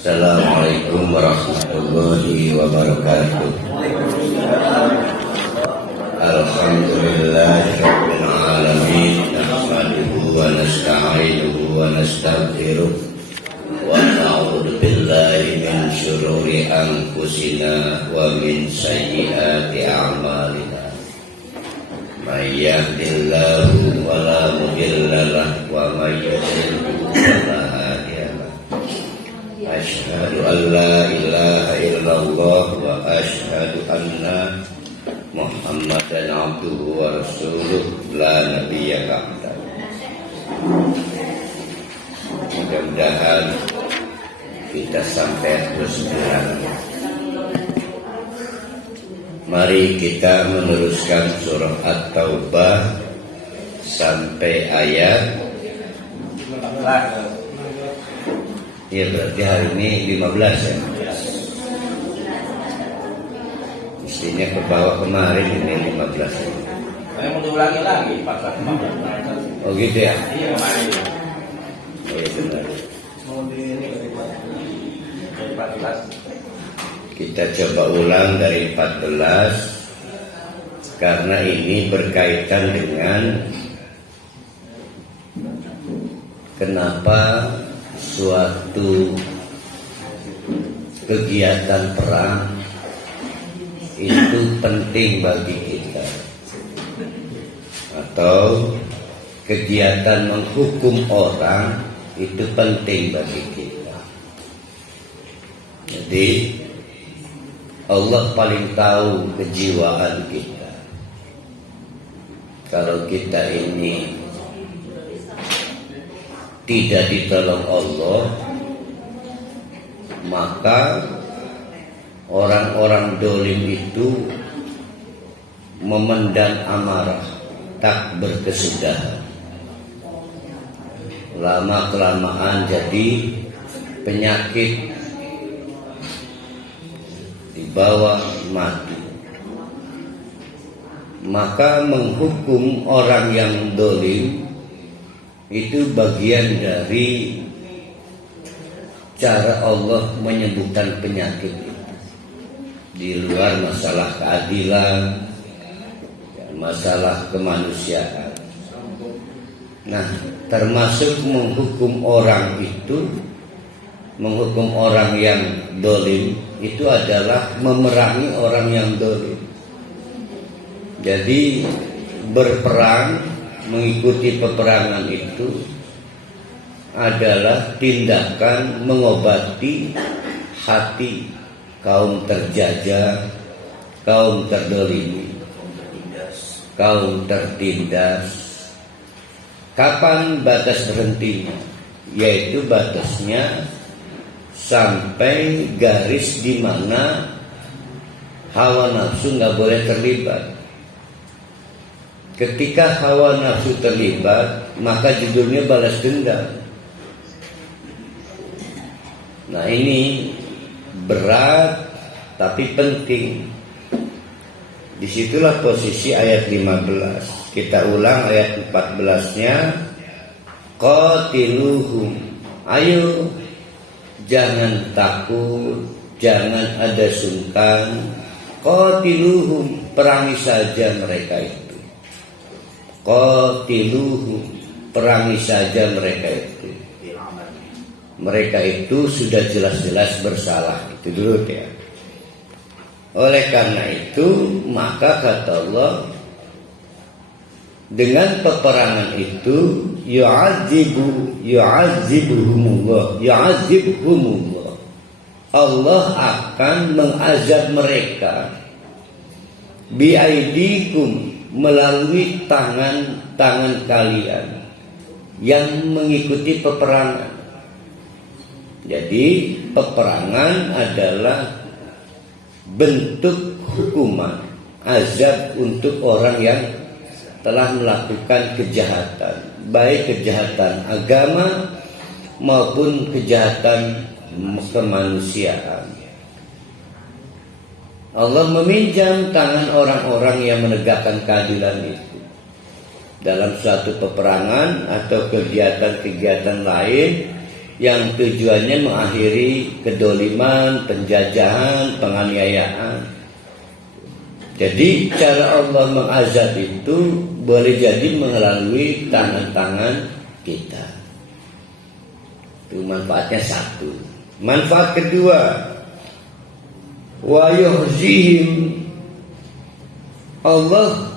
Assalamualaikum warahmatullahi wabarakatuh. Alhamdulillahirabbil alamin, nahmaduhu wa nasta'inuhu wa nastaghfiruh wa na'udzu billahi min syururi anfusina wa min sayyiati a'malina. May yahdihillahu fala mudilla lahu wa may yudlil fala hadiya lahu. Asyhadu an la ilaha illallah wa asyhadu anna Muhammadan abduhu wa rasuluh la nabiyya ba'da. Mudah-mudahan kita sampai terus berjalan. Mari kita meneruskan surah At-Taubah sampai ayat 15. Ya, berarti hari ini 15 ya. Mestinya ke bawah kemarin ini 15. Saya mau diulangi lagi pasal 15. Oh gitu ya? Iya kemarin. Oh iya benar. Mau dari 14. Kita coba ulang dari 14 karena ini berkaitan dengan kenapa suatu kegiatan perang itu penting bagi kita, atau kegiatan menghukum orang itu penting bagi kita. Jadi Allah paling tahu kejiwaan kita. Kalau kita ini tidak ditolong Allah, maka orang-orang dolim itu memendam amarah, tak berkesudahan. Lama-kelamaan jadi penyakit, dibawa mati. Maka menghukum orang yang dolim itu bagian dari cara Allah menyembuhkan penyakit itu. Di luar masalah keadilan, masalah kemanusiaan. Nah, termasuk menghukum orang itu, menghukum orang yang dolim itu adalah memerangi orang yang dolim. Jadi berperang, mengikuti peperangan itu adalah tindakan mengobati hati kaum terjajah, kaum terdolimi, kaum tertindas. Kapan batas berhentinya? Yaitu batasnya sampai garis di mana hawa nafsu nggak boleh terlibat. Ketika hawa nafsu terlibat, maka judulnya balas dendam. Nah ini berat tapi penting. Disitulah posisi ayat 15. Kita ulang ayat 14-nya. Qatiluhum. Ayo, jangan takut, jangan ada sungkan. Qatiluhum, perangi saja mereka itu. Qatiluhum, perangi saja mereka itu. Mereka itu sudah jelas-jelas bersalah. Itu dulu ya. Oleh karena itu, maka kata Allah, dengan peperangan itu yu'adzibhumullah. Allah akan mengazab mereka biaidikum, melalui tangan-tangan kalian yang mengikuti peperangan. Jadi peperangan adalah bentuk hukuman, azab untuk orang yang telah melakukan kejahatan, baik kejahatan agama maupun kejahatan kemanusiaan. Allah meminjam tangan orang-orang yang menegakkan keadilan itu dalam suatu peperangan atau kegiatan-kegiatan lain yang tujuannya mengakhiri kedoliman, penjajahan, penganiayaan. Jadi cara Allah mengazab itu boleh jadi melalui tangan-tangan kita. Itu manfaatnya satu. Manfaat kedua, wa yuhzihim, Allah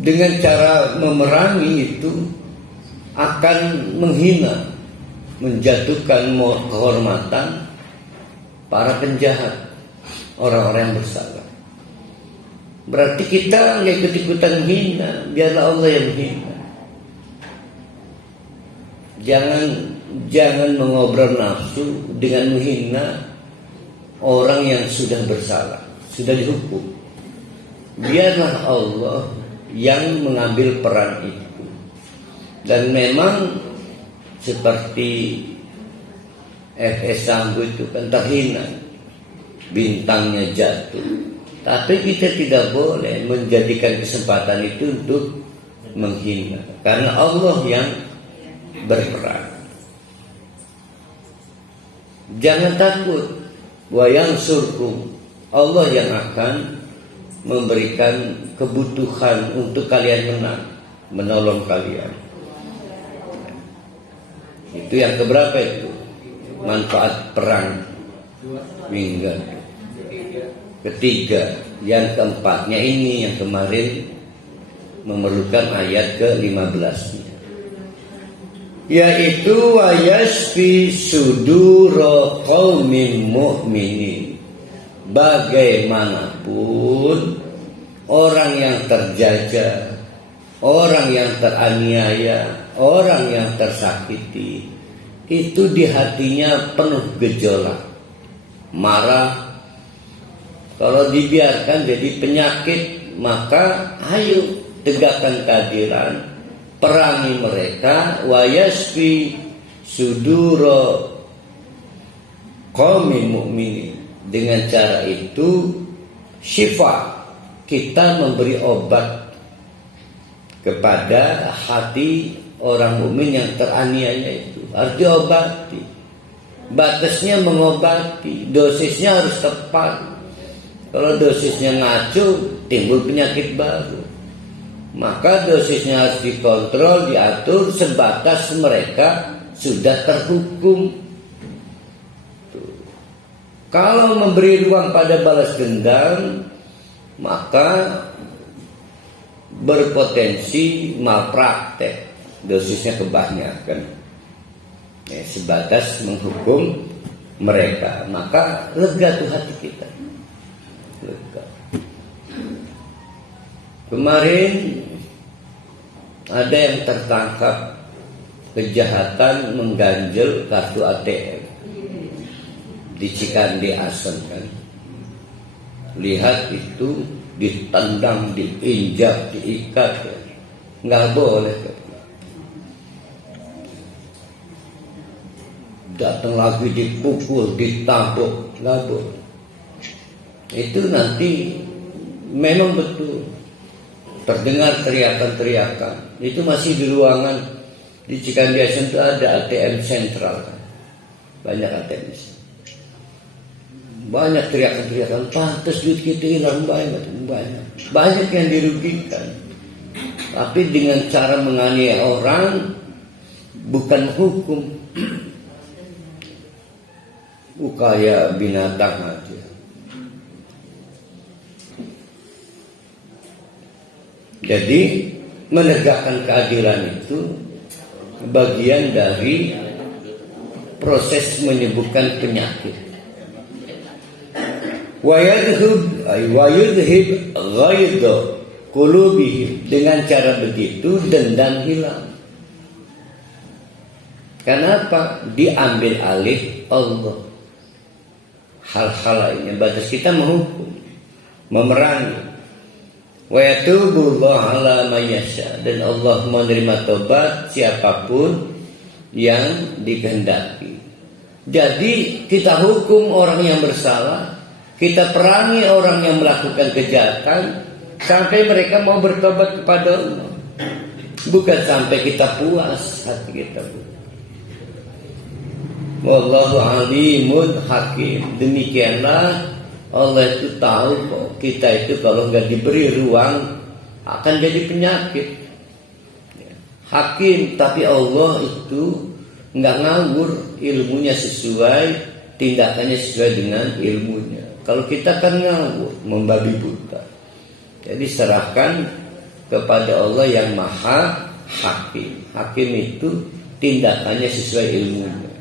dengan cara memerangi itu akan menghina, menjatuhkan kehormatan para penjahat, orang-orang yang bersalah. Berarti kita nggak ikut-ikutan menghina, biarlah Allah yang menghina. Jangan mengobrol nafsu dengan menghina orang yang sudah bersalah, sudah dihukum. Biarlah Allah yang mengambil peran itu. Dan memang seperti FS Sambo itu kan terhina, bintangnya jatuh. Tapi kita tidak boleh menjadikan kesempatan itu untuk menghina, karena Allah yang berperan. Jangan takut, wa yansurkum, Allah yang akan memberikan kebutuhan untuk kalian menang, menolong kalian. Itu yang keberapa itu? Manfaat perang minggat. Ketiga, yang keempatnya ini yang kemarin memerlukan ayat ke-15, yaitu wa yashfi sudura qaumin mu'minin. Bagaimanapun orang yang terjajah, orang yang teraniaya, orang yang tersakiti, itu di hatinya penuh gejolak, marah. Kalau dibiarkan jadi penyakit, maka ayo tegakkan keadilan, perangi mereka. Wa yashfi sudura qaumin mu'minin. Dengan cara itu syifa, kita memberi obat kepada hati orang mukmin yang teraniaya itu. Harus diobati. Batasnya mengobati, dosisnya harus tepat. Kalau dosisnya ngaco, timbul penyakit baru. Maka dosisnya harus dikontrol, diatur sebatas mereka sudah terhukum. Kalau memberi ruang pada balas dendam, maka berpotensi malpraktek, dosisnya kebanyakan. Sebatas menghukum mereka, maka lega tuh hati kita. Lega. Kemarin ada yang tertangkap kejahatan mengganjel kartu ATM di Cikande Asem kan. Lihat itu ditendang, diinjak, diikat ya. Nggak boleh. Datang lagi dipukul, ditabuk, nggak boleh. Itu nanti memang betul terdengar teriakan-teriakan. Itu masih di ruangan di Cikande Asem itu ada ATM sentral kan. Banyak ATM di sini. Banyak teriakan-teriakan, pantas duit kita hilang banyak. Banyak yang dirugikan. Tapi dengan cara menganiaya orang, bukan hukum. Kayak binatang aja. Jadi menegakkan keadilan itu bagian dari proses menyembuhkan penyakit. Wa yudhib ghaidha qulubihim, dengan cara begitu dendam hilang. Kenapa? Diambil alih Allah. Hal-hal lainnya, batas kita menghukum, memerangi. Wa yatubullahu ala man yasha, dan Allah menerima tobat siapapun yang dikehendaki. Jadi kita hukum orang yang bersalah, kita perangi orang yang melakukan kejahatan sampai mereka mau bertobat kepada Allah. Bukan sampai kita puas hati kita. Wallahu alimun hakim. Demikianlah Allah itu tahu kok kita itu kalau nggak diberi ruang akan jadi penyakit. Hakim, tapi Allah itu nggak ngawur, ilmunya sesuai, tindakannya sesuai dengan ilmunya. Kalau kita kan ngawur, membabi buta. Jadi serahkan kepada Allah yang maha hakim. Hakim itu tindakannya sesuai ilmunya,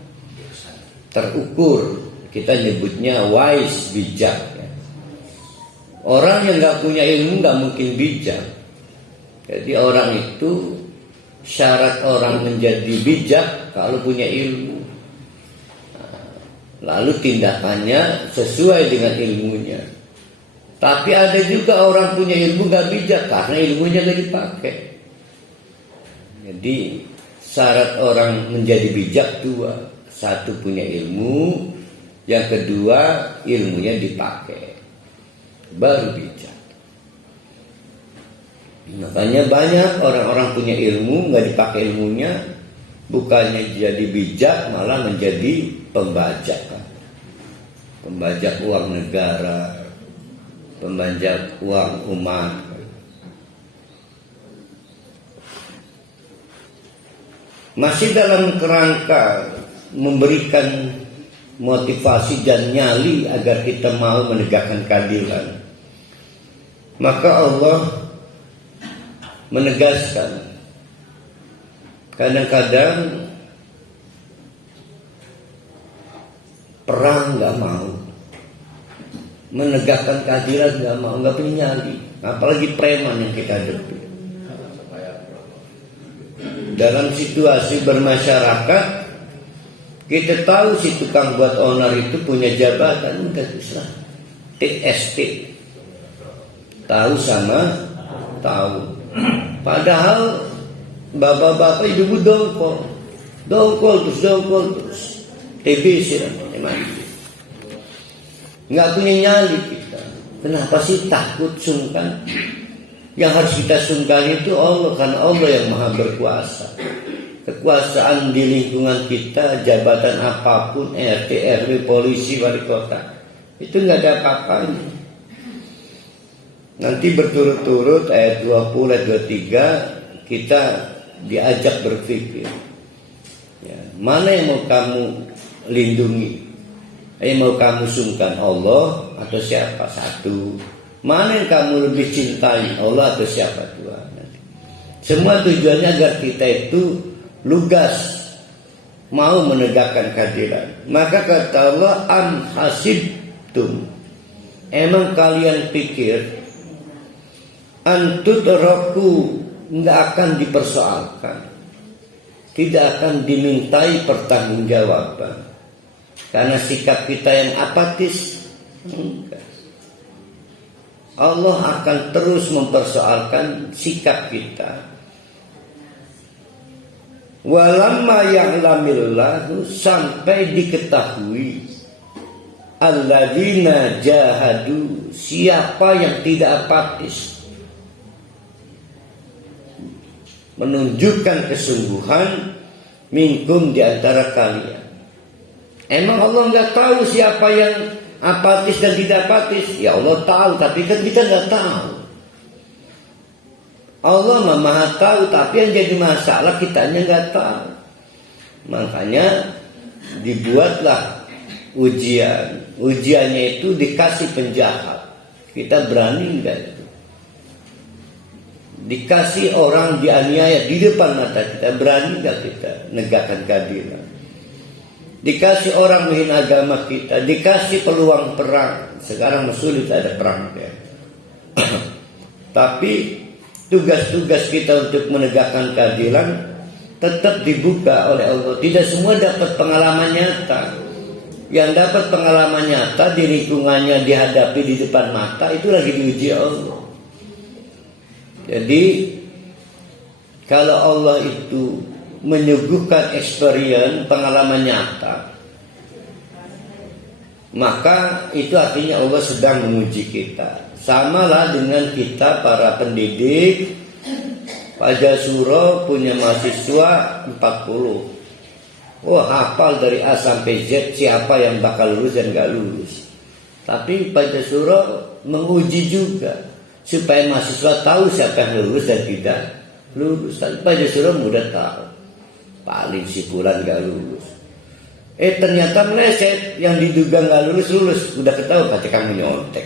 terukur. Kita nyebutnya wise, bijak. Orang yang nggak punya ilmu nggak mungkin bijak. Jadi orang itu syarat orang menjadi bijak kalau punya ilmu. Lalu tindakannya sesuai dengan ilmunya. Tapi ada juga orang punya ilmu nggak bijak karena ilmunya nggak dipakai. Jadi syarat orang menjadi bijak dua. Satu punya ilmu, yang kedua ilmunya dipakai, baru bijak. Makanya banyak orang-orang punya ilmu nggak dipakai ilmunya, bukannya jadi bijak malah menjadi pembajak. Pembajak uang negara, pembajak uang umat. Masih dalam kerangka memberikan motivasi dan nyali agar kita mau menegakkan keadilan, maka Allah menegaskan, kadang-kadang perang nggak mau, menegakkan keadilan nggak mau, nggak punya nyali, apalagi preman yang kita hadapi. Dalam situasi bermasyarakat, kita tahu si tukang buat onar itu punya jabatan, udah bisa TST, tahu sama tahu. Padahal bapak-bapak ibu dongkol terus TBC memang nggak punya nyali kita. Kenapa sih takut, sungkan? Yang harus kita sungkan itu Allah, karena Allah yang maha berkuasa. Kekuasaan di lingkungan kita, jabatan apapun, RT, RW, polisi, wali kota, itu nggak ada apa-apanya. Nanti berturut-turut ayat 20, ayat 23 kita diajak berpikir, ya, mana yang mau kamu lindungi, yang mau kamu sungkan, Allah atau siapa? Satu. Mana yang kamu lebih cintai, Allah atau siapa? Tuhan. Semua tujuannya agar kita itu lugas mau menegakkan keadilan. Maka kata Allah, am hasibtum, emang kalian pikir antudraku nggak akan dipersoalkan, tidak akan dimintai pertanggungjawaban karena sikap kita yang apatis? Enggak. Allah akan terus mempersoalkan sikap kita. Walamma ya'lamillahu, sampai diketahui alladzina jahadu, siapa yang tidak apatis, menunjukkan kesungguhan, minkum, di antara kalian. Emang Allah nggak tahu siapa yang apatis dan tidak apatis? Ya Allah tahu, tapi kan kita nggak tahu. Allah maha tahu, tapi yang jadi masalah kitanya nggak tahu. Makanya dibuatlah ujian. Ujiannya itu dikasih penjahat. Kita berani nggak itu? Dikasih orang dianiaya di depan mata kita, berani nggak kita negakkan keadilan? Dikasih orang menghina agama kita, dikasih peluang perang. Sekarang sulit ada perang ya. Tapi tugas-tugas kita untuk menegakkan keadilan tetap dibuka oleh Allah. Tidak semua dapat pengalaman nyata. Yang dapat pengalaman nyata di lingkungannya, dihadapi di depan mata, itu lagi diuji Allah. Jadi kalau Allah itu menyuguhkan experience, pengalaman nyata, maka itu artinya Allah sedang menguji kita. Samalah dengan kita para pendidik. Pak Jasuro punya mahasiswa 40, Wah, hafal dari A sampai Z siapa yang bakal lulus dan gak lulus. Tapi baca surah menguji juga supaya mahasiswa tahu siapa yang lulus dan tidak lulus. Tapi baca surah mudah tahu. Paling si fulan gak lulus. Ternyata meleset, yang diduga gak lulus, udah ketahuan kata kamu nyontek.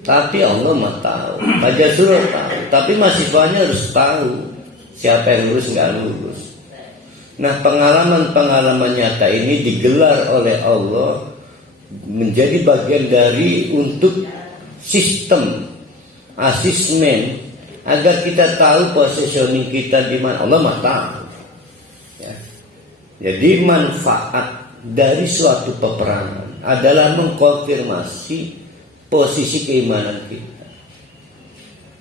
Tapi Allah mah tahu, baca surah tahu, tapi mahasiswanya harus tahu siapa yang lulus gak lulus. Nah, pengalaman-pengalaman nyata ini digelar oleh Allah menjadi bagian dari untuk sistem asesmen agar kita tahu positioning kita di mana. Allah mah tahu. Ya. Jadi manfaat dari suatu peperangan adalah mengkonfirmasi posisi keimanan kita.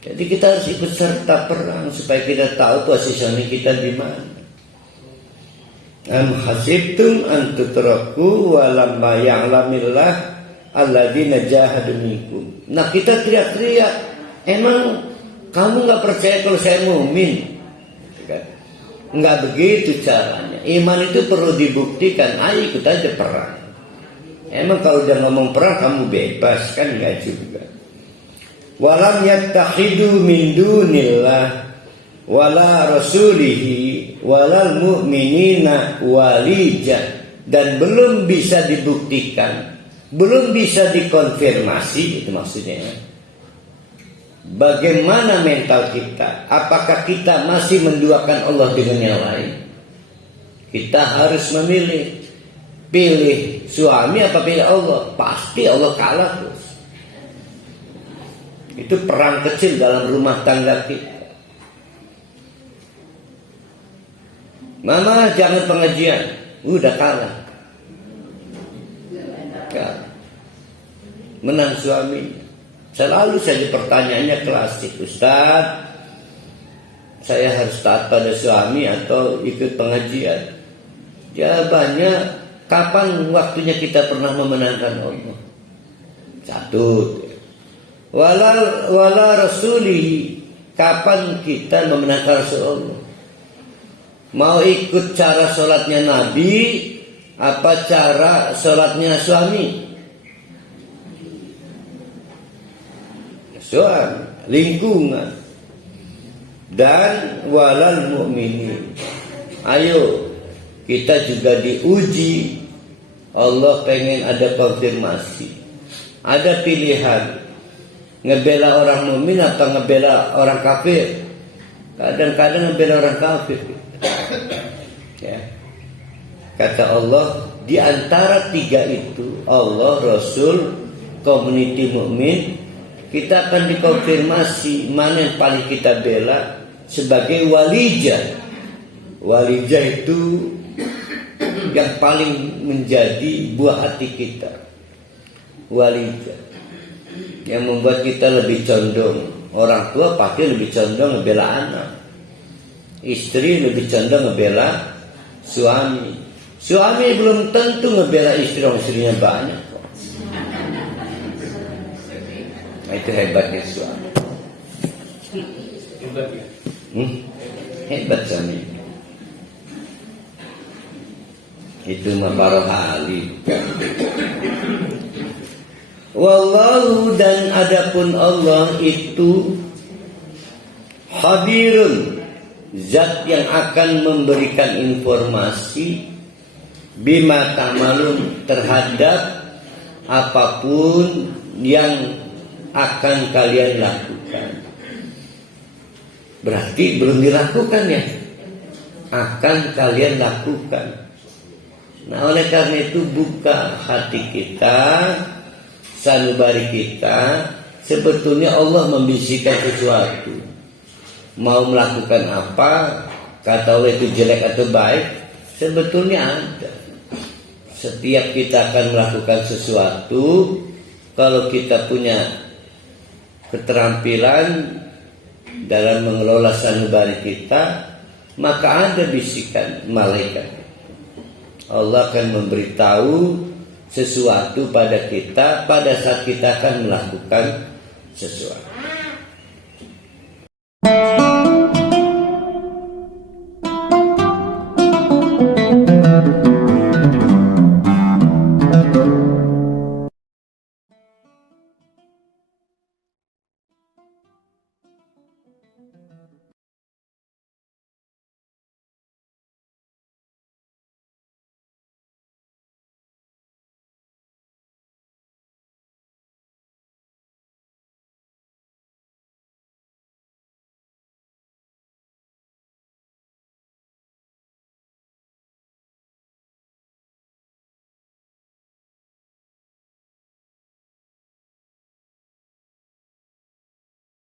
Jadi kita harus ikut serta perang supaya kita tahu positioning kita di mana. Am hasibtum an tutraku wa lamma ya'lamillah alladzina jahadu minkum. Nah, kita teriak-teriak, emang kamu nggak percaya kalau saya mukmin? Nggak begitu caranya. Iman itu perlu dibuktikan. Ayo ikut aja perang. Emang kalau udah ngomong perang kamu bebas? Kan nggak juga. Walam yattakhidu min dunillah wala rasulihi walal mu'minina walija. Dan belum bisa dibuktikan, belum bisa dikonfirmasi, itu maksudnya. Bagaimana mental kita? Apakah kita masih menduakan Allah dengan yang lain? Kita harus memilih. Pilih suami apa pilih Allah? Pasti Allah kalah terus. Itu perang kecil dalam rumah tangga kita. Mama jangan pengajian, udah kalah. Menang suami. Selalu saja pertanyaannya klasik, Ustaz, saya harus taat pada suami atau ikut pengajian? Jawabannya, kapan waktunya kita pernah memenangkan Allah? Satu, wala rasulihi, kapan kita memenangkan Rasulullah? Mau ikut cara sholatnya Nabi apa cara sholatnya suami? Suami, lingkungan. Dan walal mu'minin. Ayo, kita juga diuji. Allah pengen ada konfirmasi. Ada pilihan. Ngebela orang mukmin atau ngebela orang kafir. Kadang-kadang ngebela orang kafir. Ya. Kata Allah, di antara tiga itu, Allah, Rasul, community mukmin, kita akan dikonfirmasi mana yang paling kita bela sebagai walijah. Walijah itu yang paling menjadi buah hati kita. Walijah yang membuat kita lebih condong. Orang tua pasti lebih condong ngebela anak. Istri lebih condong ngebela suami. Suami belum tentu ngebela istri, orang istrinya banyak. Nah, itu hebatnya suami. Hebat suami. Itu mah para ahli. Wallahu, dan adapun Allah itu hadirun, zat yang akan memberikan informasi bima ta'malun, terhadap apapun yang akan kalian lakukan. Berarti belum dilakukan ya, akan kalian lakukan. Nah, oleh karena itu buka hati kita, sanubari kita. Sebetulnya Allah membisikkan sesuatu. Mau melakukan apa, kata Allah itu jelek atau baik, sebetulnya ada. Setiap kita akan melakukan sesuatu, kalau kita punya keterampilan dalam mengelola sanubari kita, maka ada bisikan malaikat. Allah akan memberitahu sesuatu pada kita pada saat kita akan melakukan sesuatu.